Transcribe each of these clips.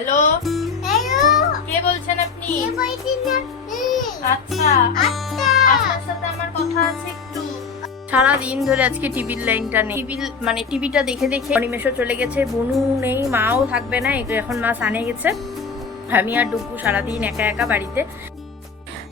Hello? Hello? কে বলছেন আপনি? কে বলছেন আপনি? আচ্ছা। আচ্ছা। আপনার সাথে আমার কথা আছে একটু। সারা দিন ধরে আজকে টিভির লাইনটা নেই। টিভি মানে টিভিটা দেখে দেখে অনিমেষও চলে গেছে বনু নেই মাও থাকবে না এখন মা সানে গেছে। আমি আর ডুকু সারাদিন একা একা বাড়িতে।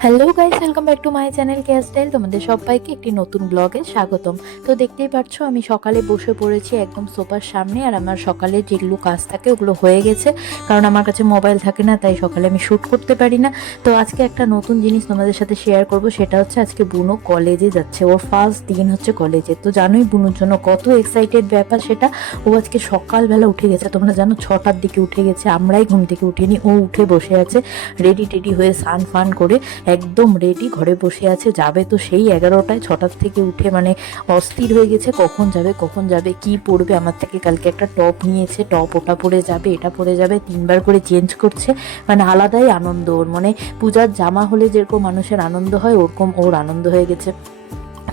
Hello guys welcome back to my channel care style তোমাদের সবাইকে একটি নতুন ব্লগে স্বাগতম। তো দেখতেই পাচ্ছ আমি সকালে বসে পড়েছি একদম সোফার সামনে, আর আমার সকালে যেগুলো কাজ থাকে ওগুলো হয়ে গেছে। কারণ আমার কাছে মোবাইল থাকে না, তাই সকালে আমি শ্যুট করতে পারি না। তো আজকে একটা নতুন জিনিস তোমাদের সাথে শেয়ার করব, সেটা হচ্ছে আজকে বুনো কলেজে যাচ্ছে। ওর ফার্স্ট দিন হচ্ছে কলেজে তো জানোই বুনুর জন্য কত এক্সাইটেড ব্যাপার সেটা। ও আজকে সকালবেলা উঠে গেছে। তোমরা জানো, ছটার দিকে উঠে গেছে। আমরাই ঘুম থেকে উঠিনি, ও উঠে বসে আছে রেডি টেডি হয়ে সান ফান করে। একদম রেডি ঘরে বসে আছে, যাবে তো সেই এগারোটায়, ছটার থেকে উঠে মানে অস্থির হয়ে গেছে, কখন যাবে কখন যাবে, কি পরবে, আমার থেকে কালকে একটা টপ নিয়েছে টপ ওটা পরে যাবে, এটা পরে যাবে, তিনবার করে চেঞ্জ করছে মানে আলাদাই আনন্দ ওর মানে পূজার জামা হলে যেরকম মানুষের আনন্দ হয়, ওরকম ওর আনন্দ হয়ে গেছে।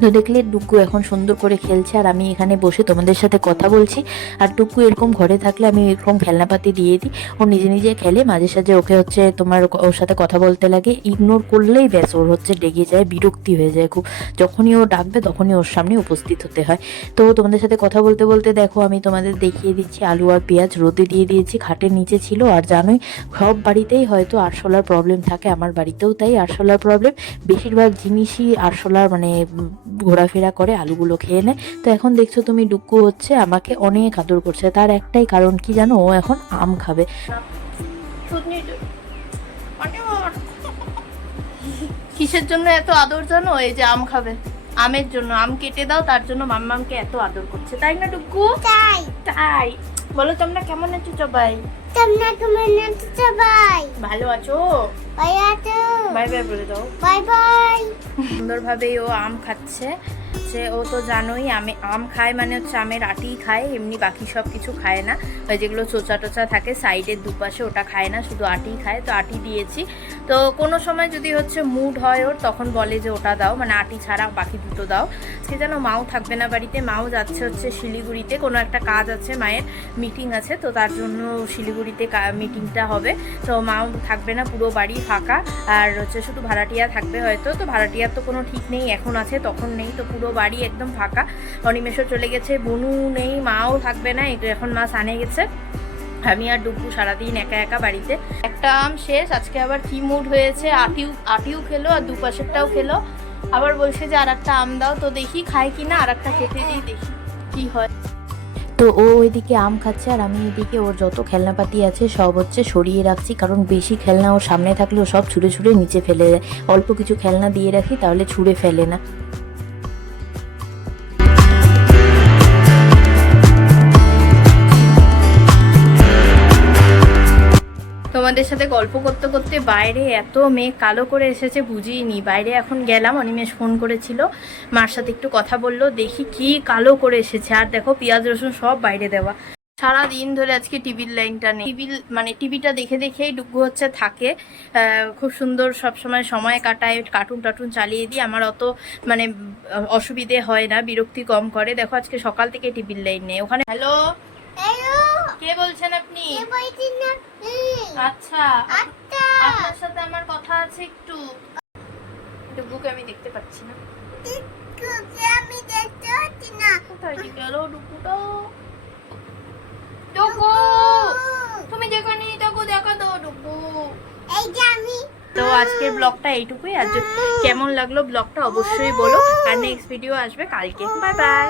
তো দেখলে ডুকু এখন সুন্দর করে খেলছে আর আমি এখানে বসে তোমাদের সাথে কথা বলছি। আর টুকু এরকম ঘরে থাকলে আমি এরকম খেলনাপাতি দিয়ে দিই। ও নিজে নিজে খেলে, মাঝে সাঝে ওকে হচ্ছে তোমার ওর সাথে কথা বলতে লাগে। ইগনোর করলেই ব্যাস, ওর হচ্ছে ডেগে যায়, বিরক্তি হয়ে যায় খুব। যখনই ও ডাকবে, তখনই ওর সামনে উপস্থিত হতে হয়। তো তোমাদের সাথে কথা বলতে বলতে দেখো, আমি তোমাদের দেখিয়ে দিচ্ছি আলু আর পেঁয়াজ রোদে দিয়ে দিয়েছি, খাটের নিচে ছিল। আর জানোই, সব বাড়িতেই হয়তো আরশোলার প্রবলেম থাকে, আমার বাড়িতেও তাই আরশোলার প্রবলেম বেশিরভাগ জিনিসই আরশোলার মানে ঘোরাফেরা করে আলুগুলো খেয়ে নেয় তো এখন দেখছ তুমি ডুক্কু হচ্ছে আমাকে অনেক আদর করছে। তার একটাই কারণ কি জানো? ও এখন আম খাবে। কিসের জন্য এত আদর জানো? এই যে আম খাবে। আমের জন্য আম কেটে দাও তার জন্য মাম্মামকে এত আদর করছে। তাই না ডুকু? তাই। তাই। বলো তোমরা কেমন আছো সবাই? তোমরা কেমন আছো সবাই? ভালো আছো? বাই আছো। বাই বাই বলে দাও। Bye bye. সুন্দরভাবেই ও আম খাচ্ছে। সে ও তো জানোই আমি আম খায় মানে হচ্ছে আমের আটিই খায় এমনি বাকি সব কিছু খায় না। যেগুলো চোচা টোচা থাকে সাইডের দুপাশে ওটা খায় না, শুধু আটিই খায়। তো আটি দিয়েছি। তো কোনো সময় যদি হচ্ছে মুড হয় ওর, তখন বলে যে ওটা দাও মানে আটি ছাড়া বাকি দুটো দাও। সে যেন মাও থাকবে না বাড়িতে, মাও যাচ্ছে হচ্ছে শিলিগুড়িতে। কোনো একটা কাজ আছে, মায়ের মিটিং আছে, তো তার জন্য শিলিগুড়িতে মিটিংটা হবে। তো মাও থাকবে না, পুরো বাড়ি ফাঁকা। আর হচ্ছে শুধু ভাড়াটিয়া থাকবে হয়তো, তো ভাড়াটিয়ার তো কোনো ঠিক নেই, এখন আছে, তখন নেই, তো পুরো বাড়ি একদম ফাঁকা। অনিমেষও চলে গেছে, বনু নেই, মাও থাকবে না এখন মা সানে গেছে। আমি আর ডুবু সারাদিন একা একা বাড়িতে। একটা আম শেষ, আজকে আবার কি মুড হয়েছে? আটিও আটিও খেলো আর দুপাশেরটাও খেলো। আবার বলছে যে আর একটা আম দাও, তো দেখি খায় কি না আর একটা কেটে দিই, দেখি কি হয়। তো ও ওইদিকে আম খাচ্ছে আর আমি এদিকে ওর যত খেলনাপাতি আছে সব হচ্ছে সরিয়ে রাখছি, কারণ বেশি খেলনা ওর সামনে থাকলে ও সব ছুঁড়ে ছুঁড়ে নিচে ফেলে দেয়। অল্প কিছু খেলনা দিয়ে রাখি, তাহলে ছুঁড়ে ফেলে না। তোমাদের সাথে গল্প করতে করতে বাইরে এত মেঘ কালো করে এসেছে, বুঝিনি। বাইরে এখন গেলাম, অনিমেষ ফোন করেছিল। মার সাথে একটু কথা বলল, দেখি কি কালো করে এসেছে। আর দেখো, পেঁয়াজ, রসুন সব বাইরে দেওয়া। সারা দিন ধরে আজকে টিভির লাইনটা নেই। টিভি মানে টিভিটা দেখে দেখেই ডুগু হচ্ছে, থাকে। খুব সুন্দর সব সময় সময় কাটায় কার্টুন টাটুন চালিয়ে দিই। আমার অত মানে অসুবিধে হয় না, বিরক্তি কম করে। দেখো, আজকে সকাল থেকে টিভির লাইন নেই। ওখানে, হ্যালো? কে বলছেন আপনি? আচ্ছা। আচ্ছা। আপনার সাথে আমার কথা আছে একটু। ডুগুকে আমি দেখতে পাচ্ছি না। আমি দেখতে পাচ্ছি না। কোথায় গেল? ডুগুটা ডুগু তুমি যেখানে দেখো দেখা দাও ডুগু এই যে আমি। তো আজকের ব্লগটা এইটুকুই। আর কেমন লাগল ব্লগটা অবশ্যই বলো। আর নেক্সট ভিডিও আসবে কালকে। Bye bye